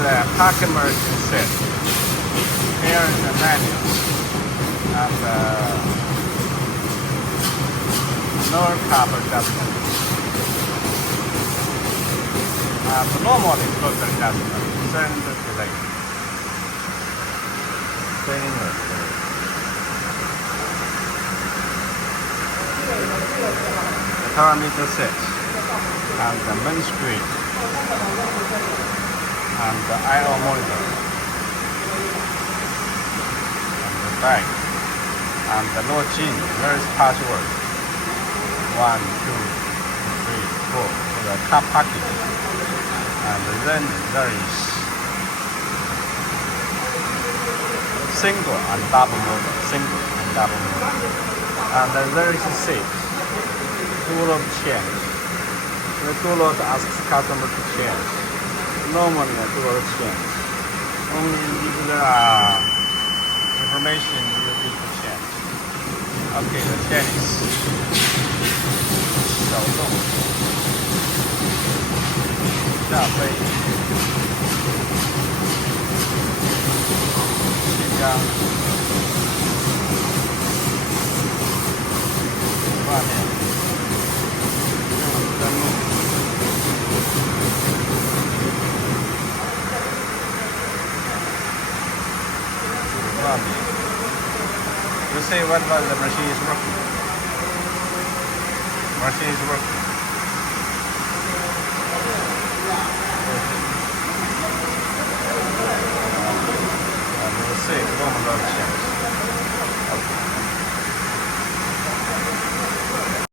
the pocket merchant set. Here is the menu. And lower cup adjustment. And normally close adjustment. Send delay. Stainless steel. The parameter set. And the main screen. And the I/O monitor. And the back. And the login. There is password. 1, 2, 3, 4 for the car parking. And then there is single and double mode. Single and double mode. And then there is a seat. Two-load change. The two-load asks customer to change. Normally the two-load change. Only if there are information you need to change. Okay, the tennis. 手动下飞新疆画面登录画面 You say what was the machine is working. Machine is working. And we'll see, one more chance. Okay.